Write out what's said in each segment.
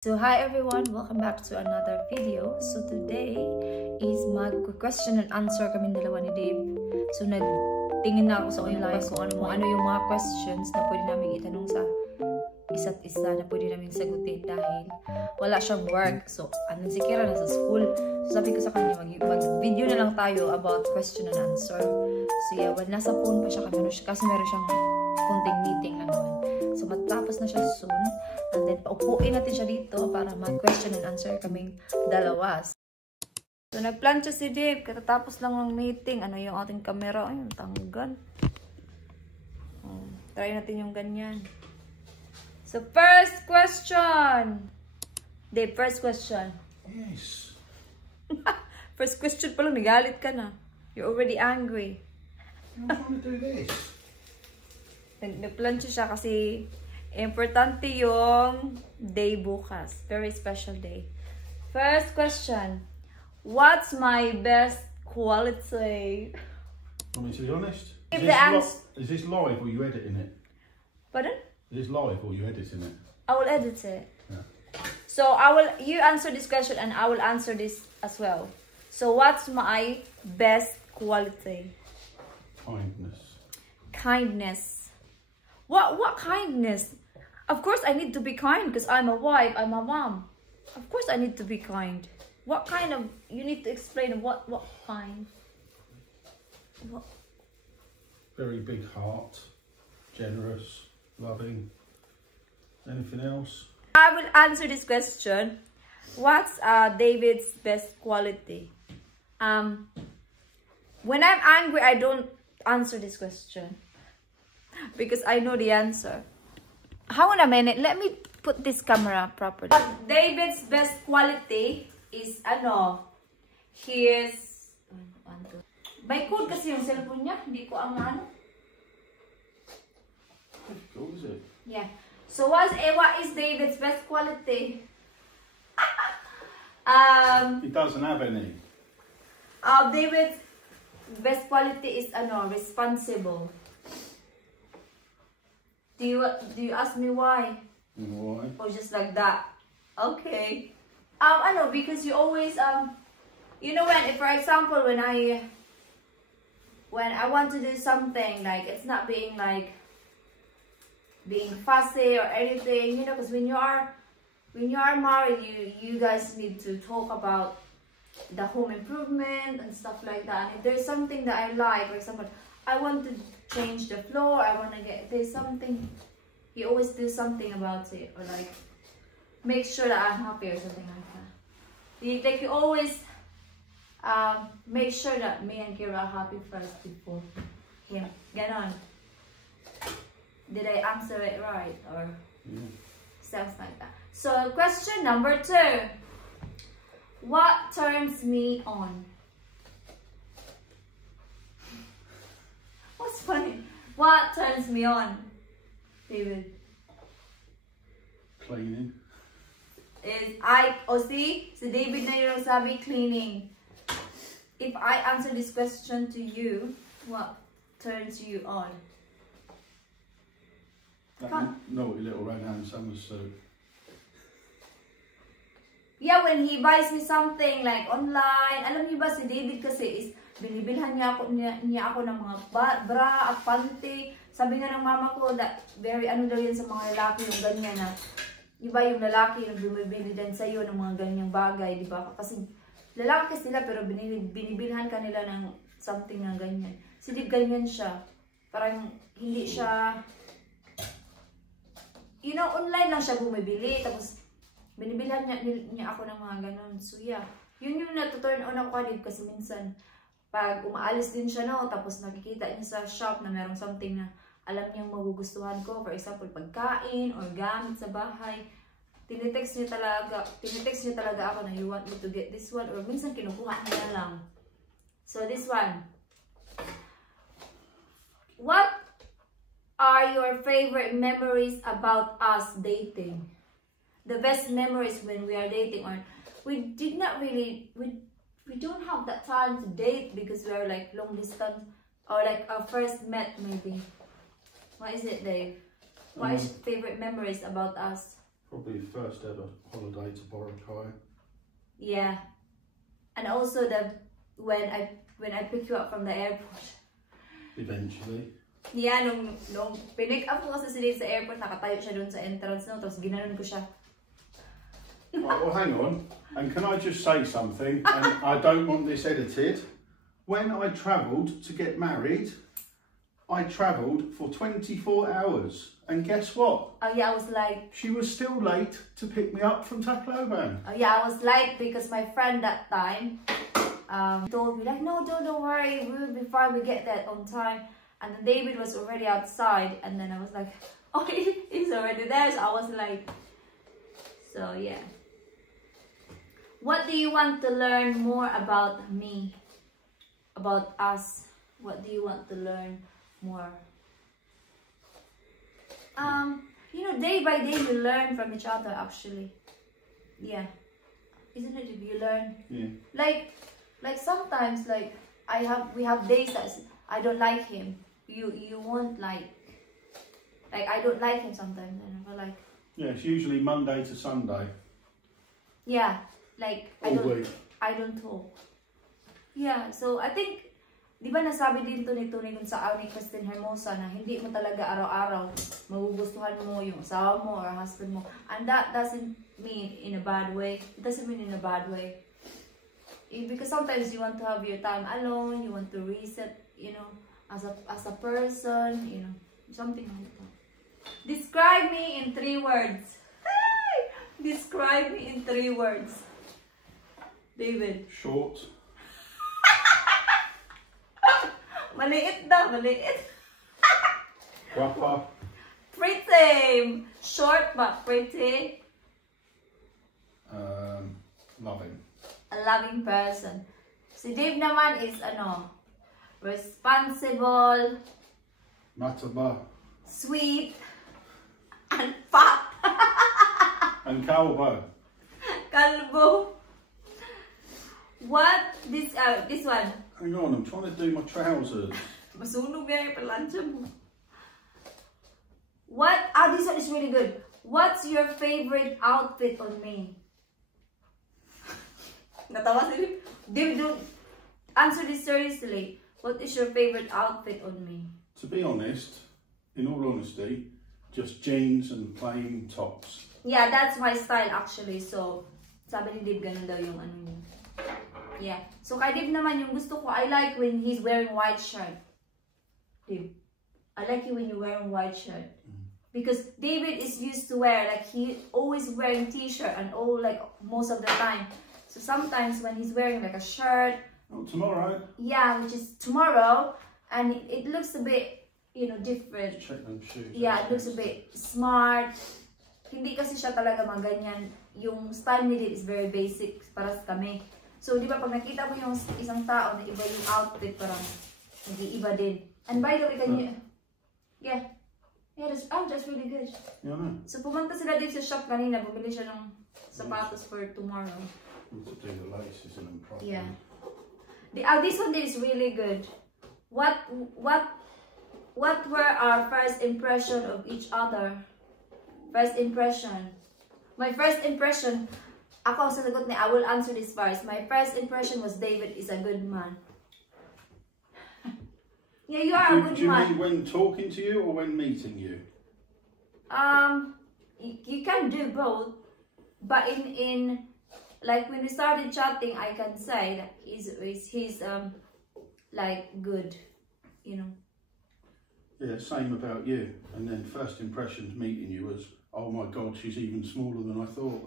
So hi everyone, welcome back to another video. So today is mag-question and answer kami dalawa ni Dave. So nagtingin na ako sa online kung ano yung mga questions na pwede namin itanong sa isa't isa na pwede namin sagutin dahil wala siyang work. So si Kira nasa school. So sabi ko sa kanya mag-video na lang tayo about question and answer. So yeah, nasa phone pa siya kasi meron siyang kunting meeting na naman. So matapos na siya soon. And then, paupuin natin siya dito para mag-question and answer kaming dalawa. So, nagplan siya si Dave. Katatapos lang ng meeting. Ano yung ating camera? Ay, tanggal. Try natin yung ganyan. So, first question. Dave, first question. Yes. First question pa lang, nagalit ka na. You're already angry. I'm trying to do this. Nagplan siya kasi importante yung day bukas. Very special day. First question. What's my best quality? Want me to be honest? Is this live or you editing it? Pardon? Is this live or you editing it? I will edit it. Yeah. So you answer this question and I will answer this as well. So what's my best quality? Kindness. Kindness. What kindness? Of course I need to be kind because I'm a wife, I'm a mom. Of course I need to be kind. What kind of, you need to explain what kind? What? Very big heart. Generous. Loving. Anything else? I will answer this question. What's David's best quality? When I'm angry, I don't answer this question because I know the answer. Hang on a minute, let me put this camera properly. David's best quality is his by code kasi yung cellphone niya, hindi ko ang Difficult, is it? Yeah. So what is David's best quality? He doesn't have any. David's best quality is responsible. Do you ask me why? Why? Or just like that? Okay. Because you always you know for example when I want to do something, like it's not being fussy or anything, because when you are married, you guys need to talk about the home improvement and stuff like that. And if there's something that I like, for example, I want to change the floor, I want to there's something, he always do something about it, or like make sure that I'm happy or something like that. You always make sure that me and Kira are happy first before him. Ganon. Did I answer it right? Or stuff like that. So question number 2. What turns me on? What's funny? What turns me on, David? Cleaning. Si David na yung sabi cleaning. If I answer this question to you, what turns you on? That naughty little red-hand summer suit. Yeah, when he buys me something like online, alam niyo ba si David kasi is binibilhan niya ako ng mga bra, panty. Sabi nga ng mama ko that very daw yan sa mga lalaki yung ganyan na iba yung lalaki yung bumibili din sa iyo ng mga ganyang bagay, di ba? Kasi lalaki sila pero binibilhan kanila ng something na ganyan. Si Dave ganyan siya. Parang hindi siya online lang siya bumibili tapos binibilhan niya ako ng mga ganon. So yeah, yun yung natuturn on ako Dave kasi minsan pag umaalis din siya tapos nakikita niya sa shop na merong something na alam niyang magugustuhan ko, for example pagkain or gamit sa bahay, tinitext niya talaga ako na you want me to get this one, or minsan kinukuha niya lang. So this one, what are your favorite memories about us dating? The best memories when we are dating, or we did not really, we don't have that time to date because we are like long distance, or like our first met maybe. What is it, Dave? What is favorite memories about us? Probably first ever holiday to Boracay. Yeah. And also when I pick you up from the airport. Eventually. Yeah, nung pinick up ko kasi sa airport, nakatayo siya doon sa entrance, no? Tapos ginanon ko siya. Right, well, hang on. And can I just say something? And I don't want this edited. When I travelled to get married, I travelled for 24 hours. And guess what? Oh yeah, I was like... She was still late to pick me up from Tacloban. Oh yeah, I was late because my friend that time told me like, no, don't worry, we'll be fine, we get that on time. And then David was already outside, and then I was like, oh, he's already there. So I was like, so yeah. What do you want to learn more about me? About us? What do you want to learn more? You know, day by day we learn from each other actually. Yeah. Isn't it if you learn? Yeah. Like sometimes like we have days that I don't like him. You won't like I don't like him sometimes, and I'm like, yeah, it's usually Monday to Sunday. Yeah, like All week. I don't talk. Yeah, so I think, di ba nasabi din to ni sa ni Christine Hermosa na hindi mo talaga araw-araw magugustuhan mo yung asawa mo or husband mo, and that doesn't mean in a bad way. It doesn't mean in a bad way. Because sometimes you want to have your time alone, you want to reset, you know, as a person, you know, something like that. Describe me in 3 words. Describe me in 3 words. David. Short. Maliit daw, maliit. Guapa. Pretty. Short but pretty. Loving. A loving person. Si Dave naman is responsible, Mataba. sweet, and fat. And Calvo. Kalbo. What? This one. Hang on, I'm trying to do my trousers. Masunog na yung palansya mo. What? This one is really good. What's your favorite outfit on me? Natawa si Dave. Don't answer this seriously. What is your favorite outfit on me? To be honest, in all honesty, just jeans and plain tops. Yeah, that's my style actually. So, sabi ni Dave, ganun daw yung ano niya. Yeah. So, kay Dave naman yung gusto ko, I like when he's wearing white shirt. Dave, I like you when you're wearing white shirt. Because David is used to wear, like he always wearing t-shirt and all, like most of the time. So sometimes when he's wearing like a shirt. Oh, tomorrow. Yeah, which is tomorrow. And it looks a bit, you know, different. Check them shoes. Yeah, it looks a bit smart. Hindi kasi siya talaga maganyan. Yung style ni Dave is very basic para sa kami. So, di ba, pag nakita mo yung isang tao na iba yung outfit, parang nag-iiba din. And by the way, can you... Yeah. Yeah, that's really good. Yeah, I know. So, pumunta sila din sa shop kanina. Bumili siya ng sapatos for tomorrow. Need to do the laces in them properly. Yeah. This one is really good. What were our first impression of each other? First impression. My first impression, ako ang sasagot niya, I will answer this first. My first impression was David is a good man. Yeah, you are a good man. Do you mean when talking to you or when meeting you? You can do both, but in like when we started chatting, I can say that he's like good, you know. Yeah, same about you. And then first impressions meeting you was, oh my God, she's even smaller than I thought.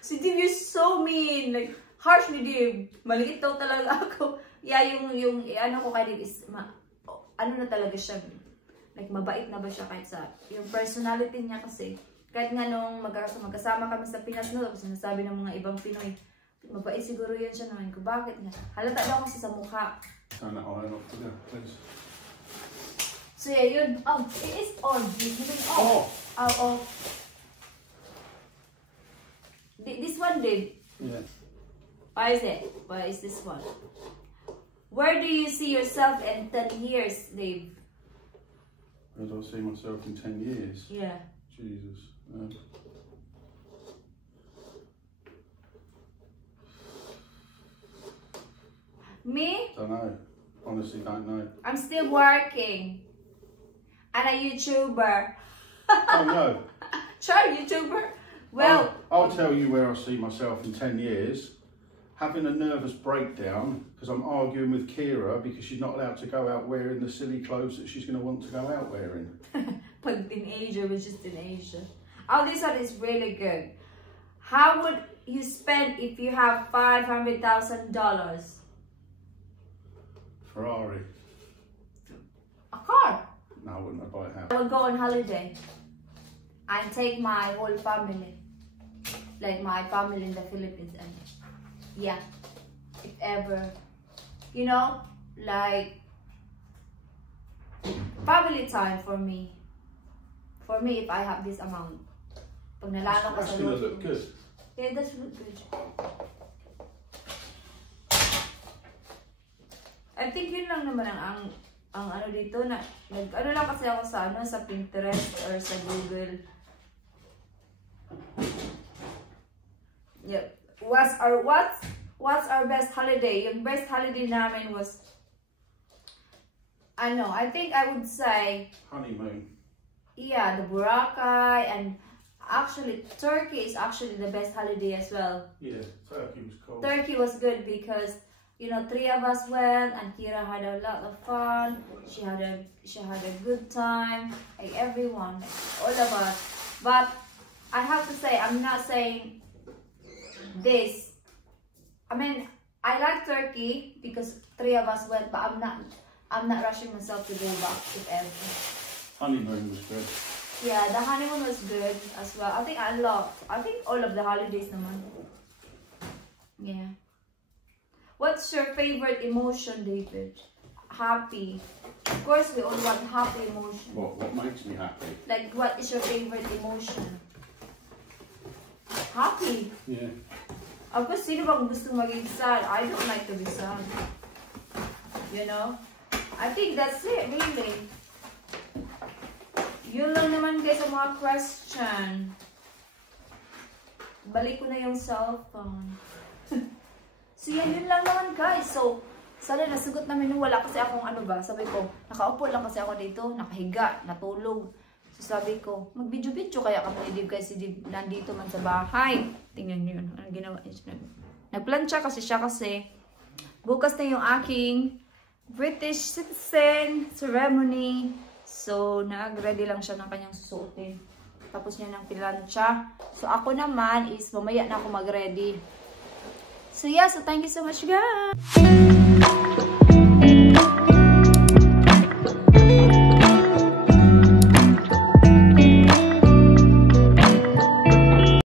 Si Dave, you're so mean, like harsh ni Dave. Maliit daw talaga ako. Yeah, yung ano ko kay Dave is ano na talaga siya, like mabait na ba siya kahit sa yung personality niya kasi. Kahit nga nung magkasama kami sa Pinas, no, sinasabi ng mga ibang Pinoy, mabait siguro yan siya naman ko. Bakit nga? Halata daw kasi sa mukha. Turn that iron off to there, please. So yeah, yun. Oh, it is on. Oh. Oh. This one, Dave. Yeah. Why is it? Why is this one? Where do you see yourself in 10 years, Dave? Where do I see myself in 10 years? Yeah. Jesus. Me? Don't know. Honestly, don't know. I'm still working. And a YouTuber. Oh no. Sure, YouTuber. Well, I'll tell you where I see myself in 10 years. Having a nervous breakdown because I'm arguing with Kira because she's not allowed to go out wearing the silly clothes that she's going to want to go out wearing. Pag teenager, which is teenager. Oh, this one is really good. How would you spend if you have $500,000? Ferrari. A car. No, I wouldn't buy a house. I would go on holiday and take my whole family. Like my family in the Philippines. And yeah, if ever, you know, like family time for me. For me, if I have this amount. Pag nalalo ko That's sa going to lotto. look good. Yeah, that's look good. I think yun lang naman ang ano dito na ano lang kasi ako sa sa Pinterest or sa Google. Yeah. What's our best holiday? Yung best holiday namin was I think I would say Honeymoon. yeah, the Boracay, and actually Turkey is actually the best holiday as well. Yeah, Turkey was cool. Turkey was good because you know 3 of us went and Kira had a lot of fun. She had a good time. Like everyone, all of us. But I have to say, I'm not saying this. I mean, I like Turkey because 3 of us went, but I'm not rushing myself to go back if ever. Honeymoon was good. Yeah, the honeymoon was good as well. I think all of the holidays naman. Yeah. What's your favorite emotion, David? Happy. Of course, we all want happy emotion. What makes me happy? Like, what is your favorite emotion? Happy. Yeah. Of course, sino bang gusto maging sad? I don't like to be sad. You know? I think that's it, really. Yun lang naman guys ang mga question. Balik ko na yung cellphone. So yan, yun lang naman guys. So, sana nasagot namin nung wala kasi akong sabi ko, nakaupo lang kasi ako dito, nakahiga, natulog. So sabi ko, mag-video-video kaya kami ni Dib kasi Dib nandito man sa bahay. Tingnan nyo yun, anong ginawa niya. Nagplansya kasi siya kasi bukas na yung aking British citizen ceremony. So, nag-ready lang siya ng kanyang susuotin. Tapos niya ng pilansya. So, ako naman is mamaya na ako mag-ready. So, yeah. So, thank you so much, guys!